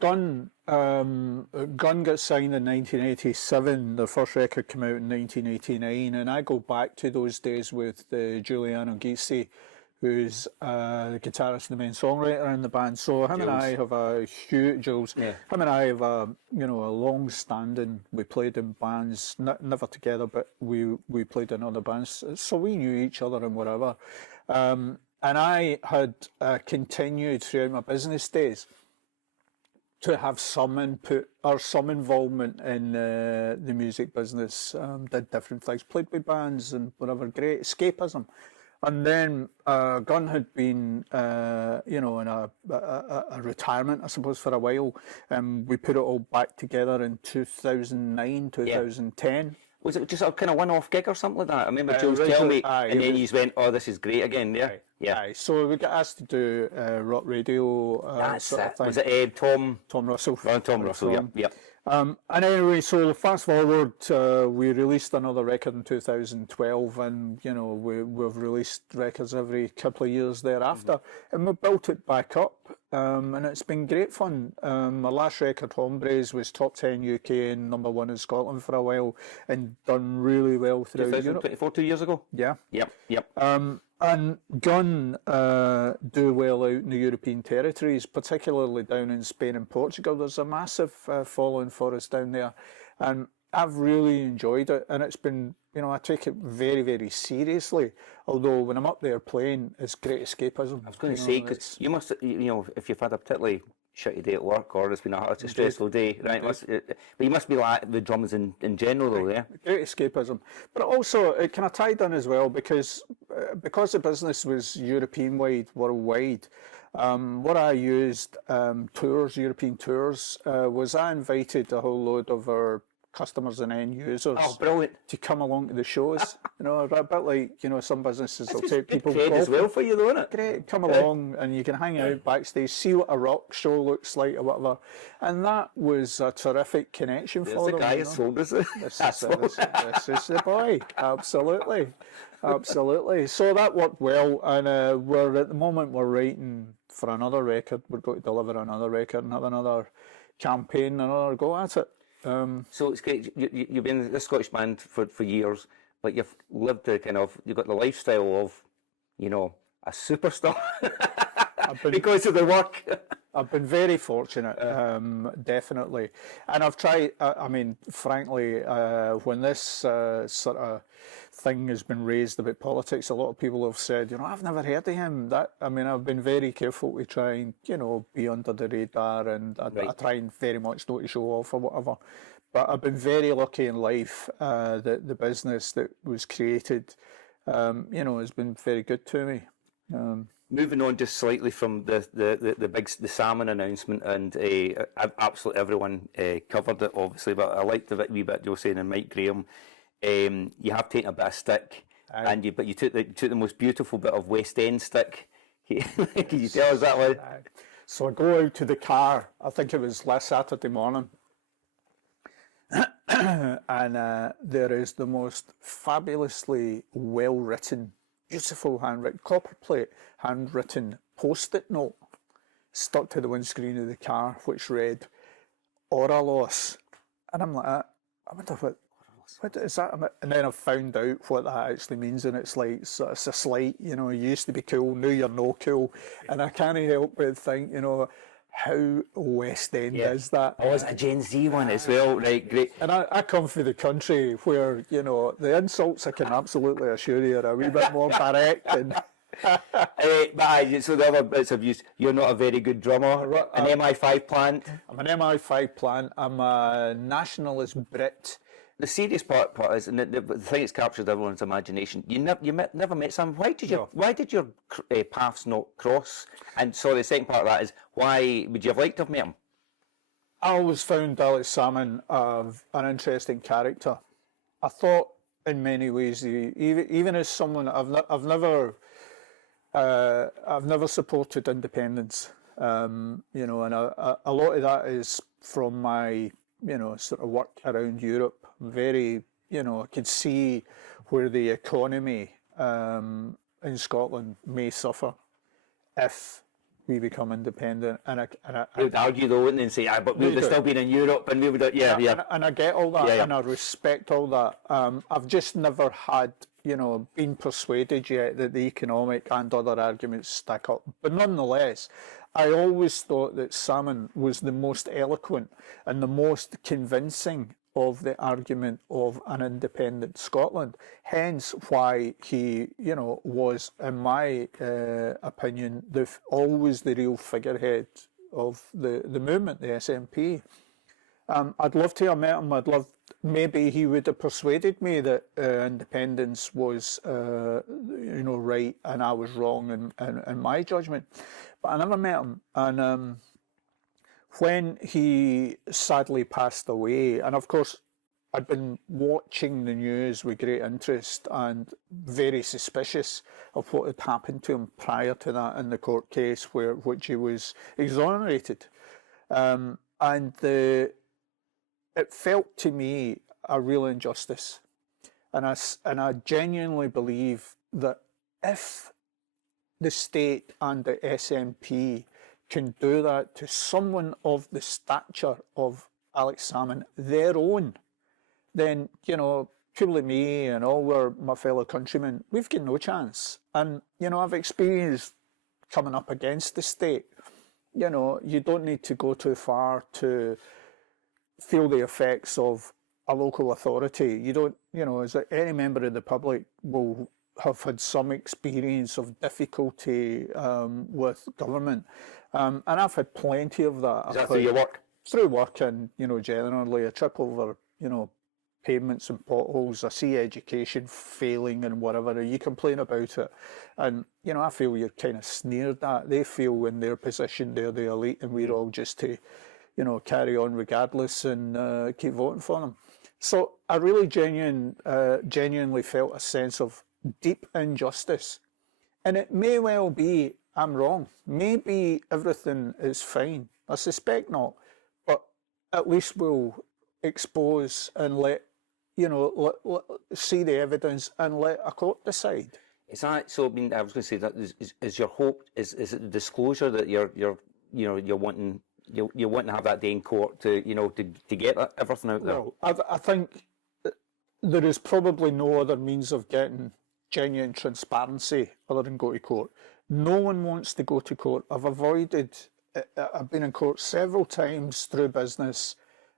Gun got signed in 1987. The first record came out in 1989, and I go back to those days with Giuliano Ghisi, who's the guitarist and the main songwriter in the band. So him and I have a huge Jules. Yeah. Him and I have a long-standing. We played in bands, never together, but we played in other bands. So we knew each other and whatever. And I had continued throughout my business days to have some input or some involvement in the music business. Did different things, played with bands and whatever. Great escapism. And then Gunn had been, in a retirement, I suppose, for a while. We put it all back together in 2009, 2010. Was it just a kind of one-off gig or something like that? I remember Jules telling me, and then you went, "Oh, this is great again." Yeah, yeah. So we got asked to do rock radio. That's sort of it. thing. Was it Tom Russell? Tom Russell. Yeah, yeah. And anyway, so fast forward, we released another record in 2012, and we've released records every couple of years thereafter, and we built it back up, and it's been great fun. My last record, Hombres, was top 10 UK and #1 in Scotland for a while, and done really well throughout Europe. 2024, 2 years ago. Yeah. Yep. And Gun do well out in the European territories, particularly down in Spain and Portugal. There's a massive following for us down there, and I've really enjoyed it. And it's been, I take it very, very seriously. Although when I'm up there playing, it's great escapism. I was going to say, because you must, if you've had a particularly shitty day at work or it's been a stressful day, right? But you must be like the drums in general, though, yeah? Great escapism. But also, it kind of tied in as well because the business was European-wide, worldwide. What I used, European tours, was I invited a whole load of our customers and end users to come along to the shows. A bit like, some businesses will take people as well for you, though, isn't it? Great, come along and you can hang out backstage, see what a rock show looks like or whatever. And that was a terrific connection for them. The guy who sold us it. This is the boy. Absolutely. So that worked well, and we're at the moment we're writing for another record. We're going to deliver another record and have another campaign, another go at it. So it's great. You've been in this Scottish band for years, but you've lived you've got the lifestyle of, a superstar because of the work. I've been very fortunate, definitely. And I've tried, frankly, when this sort of thing has been raised about politics, a lot of people have said, I've never heard of him. I've been very careful to try and, be under the radar, and I try and very much not to show off or whatever. But I've been very lucky in life that the business that was created, has been very good to me. Moving on just slightly from the Salmond announcement, and absolutely everyone covered it, obviously, but I liked the wee bit you were saying, and Mike Graham, you have taken a bit of stick, but you took the most beautiful bit of West End stick. Can you tell us that one? So I go out to the car, I think it was last Saturday morning, and there is the most fabulously well-written, beautiful handwritten, copperplate handwritten post-it note stuck to the windscreen of the car, which read "Aura loss," and I'm like, I wonder what is that? And then I've found out what that actually means, and it's like, so it's a slight, you used to be cool, now you're no cool, and I can't help but think, how West End is that? Oh, it's a Gen Z one as well, right? Great. And I come from the country where, the insults, I can absolutely assure you, are a wee bit more direct. And so the other bits of use, you're not a very good drummer, an MI5 plant. I'm an MI5 plant, I'm a nationalist Brit. The serious part is, and the thing that's captured everyone's imagination, you never met Sam. Why did your paths not cross? And so the second part of that is, why would you have liked to have met him? I always found Alex Salmond an interesting character. I thought, in many ways, even as someone, I've never supported independence. And a lot of that is from my sort of work around Europe. Very, I could see where the economy in Scotland may suffer if, we become independent. And They would argue though, wouldn't they, and say, but we would have still been in Europe, and we would have, And I get all that, Yeah, yeah. and I respect all that. I've just never had, been persuaded yet that the economic and other arguments stack up. But nonetheless, I always thought that Salmond was the most eloquent and the most convincing of the argument of an independent Scotland. Hence why he, was, in my opinion, always the real figurehead of the movement, the SNP. I'd love to have met him. Maybe he would have persuaded me that independence was, right, and I was wrong in my judgment. But I never met him. And when he sadly passed away, and of course, I'd been watching the news with great interest and very suspicious of what had happened to him prior to that in the court case, which he was exonerated. It felt to me a real injustice. And I genuinely believe that if the state and the SNP can do that to someone of the stature of Alex Salmond, their own, then, people like me and all my fellow countrymen, we've got no chance. And, I've experienced coming up against the state. You don't need to go too far to feel the effects of a local authority. You don't, as any member of the public will have had some experience of difficulty with government. And I've had plenty of that. Is that through your work? Through work and, generally a trip over, pavements and potholes. I see education failing and whatever. You complain about it. And, I feel you're kind of sneered at. They feel in their position they're the elite and we're all just to, carry on regardless and keep voting for them. So I really genuinely felt a sense of deep injustice. And it may well be I'm wrong. Maybe everything is fine. I suspect not. But at least we'll expose and let see the evidence and let a court decide. Is that so? I mean, I was going to say that is your hope? Is it the disclosure that you're wanting to have that day in court to get everything out there? Well, I think there is probably no other means of getting genuine transparency other than go to court. No one wants to go to court. I've been in court several times through business.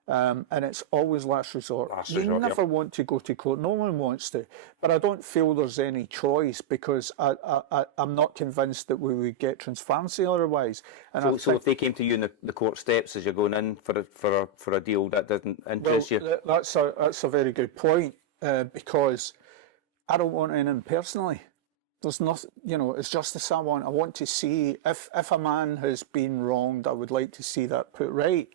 And it's always last resort. You never want to go to court. No one wants to. But I don't feel there's any choice because I'm not convinced that we would get transparency otherwise. And so if they came to you in the court steps as you're going in for a deal, that doesn't interest you? That's a very good point because I don't want anything personally. There's nothing, it's justice I want. I want to see if a man has been wronged, I would like to see that put right.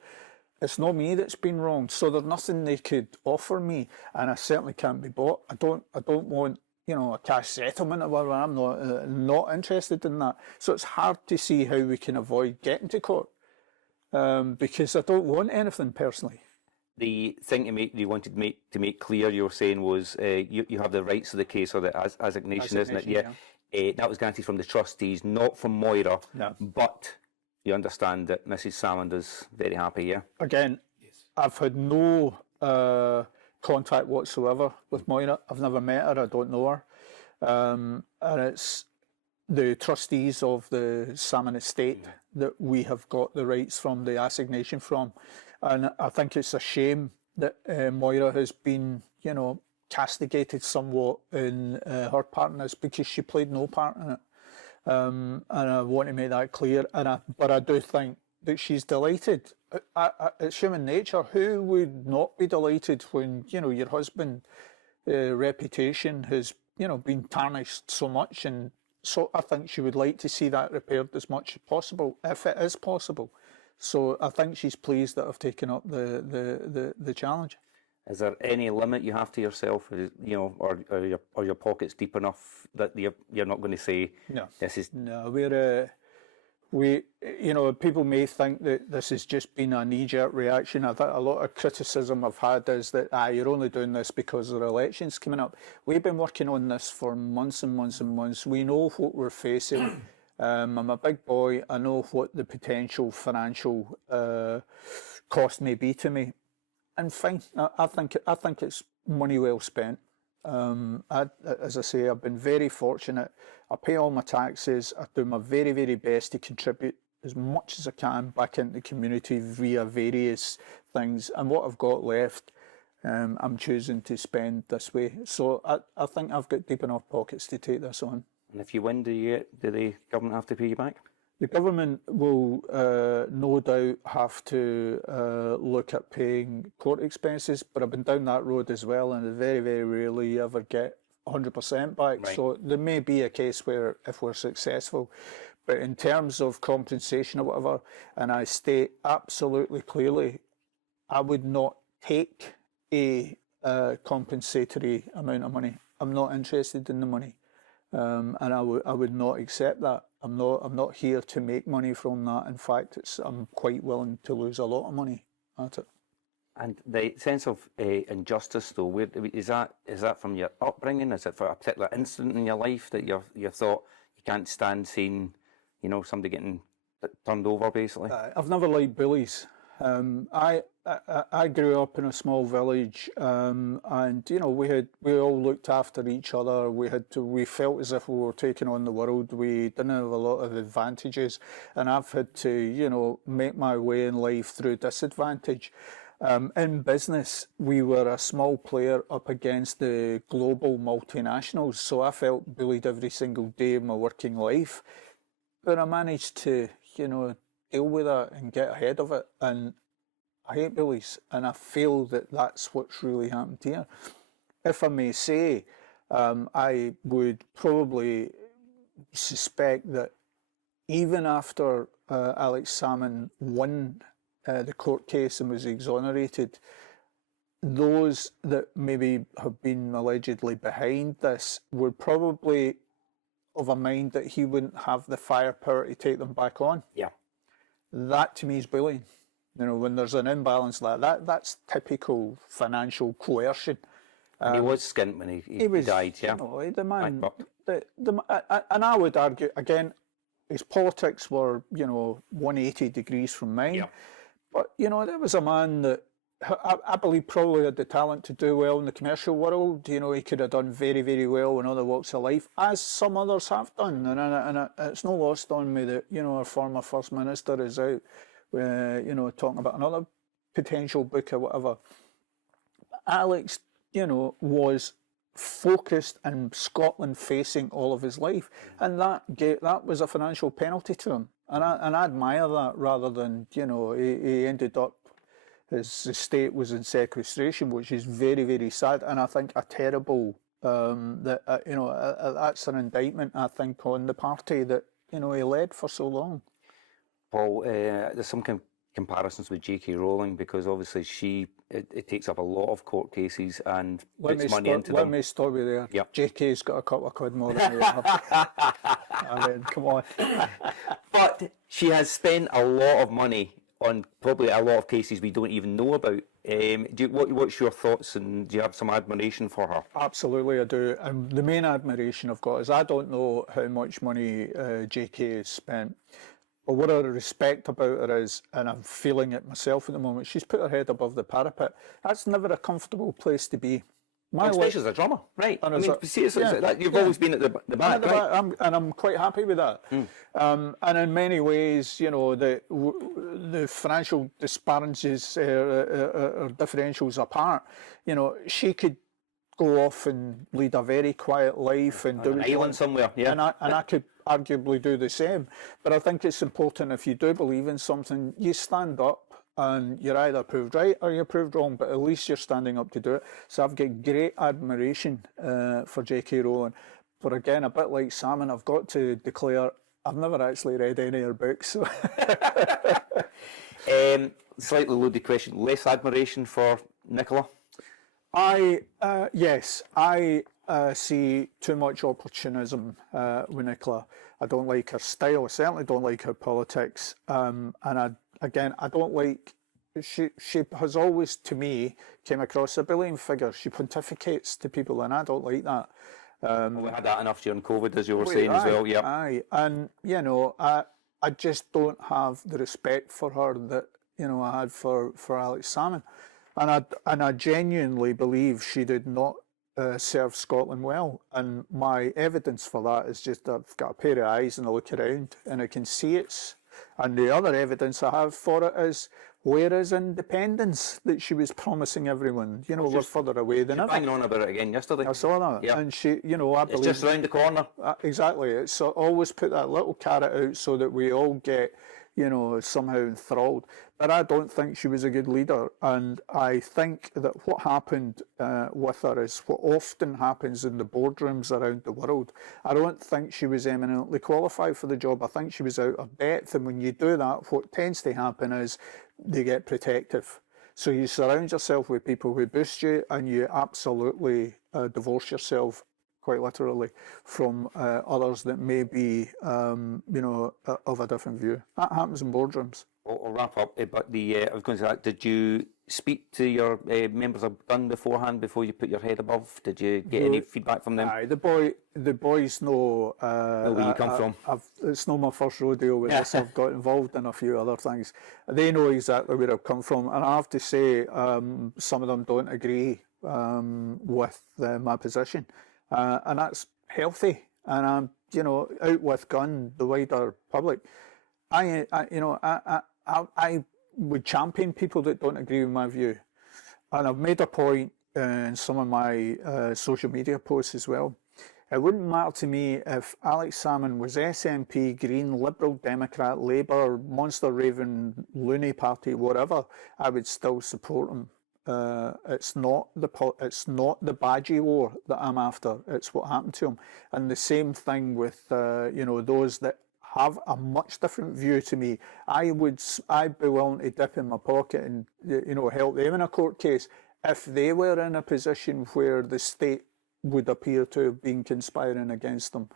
It's not me that's been wronged, so there's nothing they could offer me, and I certainly can't be bought. I don't want a cash settlement or whatever. I'm not interested in that. So it's hard to see how we can avoid getting to court because I don't want anything personally. The thing you wanted to make clear, you were saying was you have the rights of the case or the assignation, isn't it? Yeah. That was granted from the trustees, not from Moira, but. You understand that Mrs. Salmond is very happy, yeah? Again, yes. I've had no contact whatsoever with Moira. I've never met her. I don't know her. And it's the trustees of the Salmond estate that we have got the rights from, the assignation from. And I think it's a shame that Moira has been, castigated somewhat in her part in this because she played no part in it. And I want to make that clear. But I do think that she's delighted. It's human nature. Who would not be delighted when your husband's reputation has been tarnished so much? And so I think she would like to see that repaired as much as possible, if it is possible. So I think she's pleased that I've taken up the challenge. Is there any limit you have to yourself, or your pockets deep enough that you're not going to say this is? No, people may think that this has just been a knee-jerk reaction. I think a lot of criticism I've had is that you're only doing this because there are elections coming up. We've been working on this for months and months and months. We know what we're facing. I'm a big boy. I know what the potential financial cost may be to me, and fine. I think it's money well spent. As I say, I've been very fortunate. I pay all my taxes. I do my very, very best to contribute as much as I can back into the community via various things. And what I've got left, I'm choosing to spend this way. So I think I've got deep enough pockets to take this on. And if you win, do the government have to pay you back? The government will no doubt have to look at paying court expenses, but I've been down that road as well, and very, very rarely you ever get 100% back. Right. So there may be a case where if we're successful, but in terms of compensation or whatever, and I state absolutely clearly, I would not take a compensatory amount of money. I'm not interested in the money, and I would not accept that. I'm not here to make money from that. In fact, I'm quite willing to lose a lot of money at it. And the sense of injustice, though, where is that from your upbringing? Is it for a particular incident in your life that you thought you can't stand seeing, somebody getting turned over, basically? I've never liked bullies. I grew up in a small village, and we all looked after each other. We felt as if we were taking on the world. We didn't have a lot of advantages, and I've had to make my way in life through disadvantage. In business, we were a small player up against the global multinationals, so I felt bullied every single day of my working life. But I managed to, deal with it and get ahead of it. And I hate bullies, and I feel that that's what's really happened here. If I may say, I would probably suspect that even after Alex Salmond won the court case and was exonerated, those that maybe have been allegedly behind this were probably of a mind that he wouldn't have the firepower to take them back on. Yeah. That to me is bullying. When there's an imbalance like that, that's typical financial coercion. He was skint when he died, yeah. The man, and I would argue, again, his politics were, 180 degrees from mine. Yeah. But, there was a man that I believe probably had the talent to do well in the commercial world. He could have done very, very well in other walks of life, as some others have done. And it's no lost on me that, our former First Minister is out, talking about another potential book or whatever. Alex, was focused and Scotland facing all of his life, and that was a financial penalty to him. And I admire that rather than, he ended up, his estate was in sequestration, which is very, very sad, and I think a terrible, that's an indictment, I think, on the party that, he led for so long. Paul, there's some comparisons with J.K. Rowling, because obviously it takes up a lot of court cases and puts money into them. Let me stop you there. Yep. J.K.'s got a couple of quid more than you have. I mean, come on. But she has spent a lot of money on probably a lot of cases we don't even know about. What's your thoughts, and do you have some admiration for her? Absolutely, I do. And the main admiration I've got is I don't know how much money J.K. has spent. But what I respect about her is, and I'm feeling it myself at the moment, she's put her head above the parapet. That's never a comfortable place to be. Especially as a drummer, right? You've always been at the back, right? I'm quite happy with that. And in many ways, the financial disparities or differentials apart, she could go off and lead a very quiet life and do an island somewhere, yeah. And I could arguably do the same. But I think it's important, if you do believe in something, you stand up. And you're either proved right or you're proved wrong, but at least you're standing up to do it. So I've got great admiration for J.K. Rowling. But again, a bit like Salmond, I've got to declare I've never actually read any of her books. So. Slightly loaded question. Less admiration for Nicola? Yes, I see too much opportunism with Nicola. I don't like her style. I certainly don't like her politics. And I don't like, she has always, to me, came across a bullying figure. She pontificates to people, and I don't like that. Well, we had that enough during COVID, as you were saying as well. Yeah. Aye, and you know, I just don't have the respect for her that I had for Alex Salmond, and I genuinely believe she did not serve Scotland well. And my evidence for that is just I've got a pair of eyes and I look around and I can see it's. And the other evidence I have for it is where is independence that she was promising everyone? We're further away than ever. Banging on about it again yesterday. I saw that. Yeah. And she, I believe. It's just round the corner. Exactly. It's always put that little carrot out so that we all get, somehow enthralled. But I don't think she was a good leader. And I think that what happened with her is what often happens in the boardrooms around the world. I don't think she was eminently qualified for the job. I think she was out of depth. And when you do that, what tends to happen is they get protective. So you surround yourself with people who boost you, and you absolutely divorce yourself, quite literally, from others that may be, of a different view. That happens in boardrooms. I'll wrap up, but I was going to say, did you speak to your members of Dun beforehand before you put your head above? Did you get any feedback from them? Aye, the boys know where you come from. It's not my first rodeo with this. I've got involved in a few other things. They know exactly where I've come from, and I have to say, some of them don't agree with my position, and that's healthy. And I'm, out with Gun, the wider public. I would champion people that don't agree with my view. And I've made a point in some of my social media posts as well. It wouldn't matter to me if Alex Salmond was SNP, Green, Liberal, Democrat, Labour, Monster Raven, Looney Party, whatever. I would still support him. It's not the badgie war that I'm after. It's what happened to him. And the same thing with those that have a much different view to me. I'd be willing to dip in my pocket and help them in a court case if they were in a position where the state would appear to have been conspiring against them.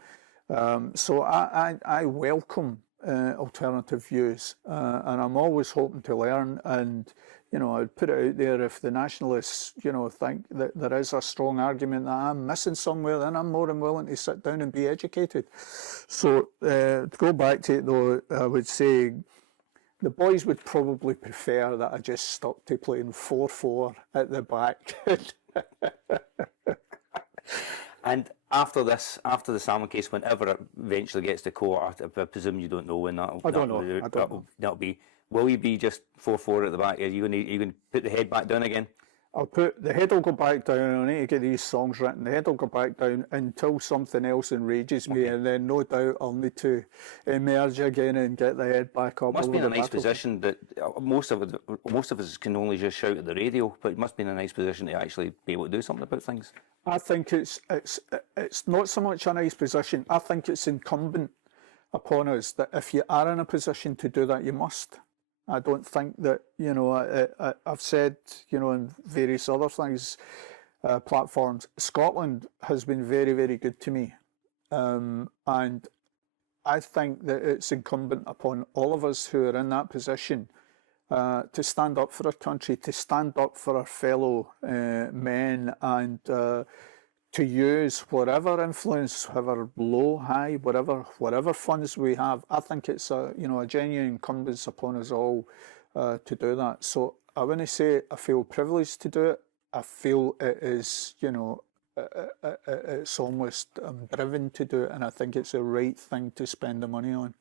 So I welcome alternative views, and I'm always hoping to learn. And I'd put it out there, if the nationalists think that there is a strong argument that I'm missing somewhere, then I'm more than willing to sit down and be educated. So to go back to it though, I would say the boys would probably prefer that I just stuck to playing 4-4 at the back. And after the Salmond case, whenever it eventually gets to court, I presume you don't know when that'll be. Will you be just 4-4 at the back? Are you going to put the head back down again? The head will go back down. I need to get these songs written. The head will go back down until something else enrages me, and then no doubt I'll need to emerge again and get the head back up. Must be in a nice position that most of us can only just shout at the radio, but it must be in a nice position to actually be able to do something about things. I think it's not so much a nice position. I think it's incumbent upon us that if you are in a position to do that, you must. I don't think that, I've said, in various other things, platforms, Scotland has been very, very good to me. And I think that it's incumbent upon all of us who are in that position to stand up for our country, to stand up for our fellow men, and to use whatever influence, however low, high, whatever funds we have. I think it's a genuine incumbence upon us all to do that. So I wouldn't say I feel privileged to do it. I feel it is, it's almost driven to do it, and I think it's the right thing to spend the money on.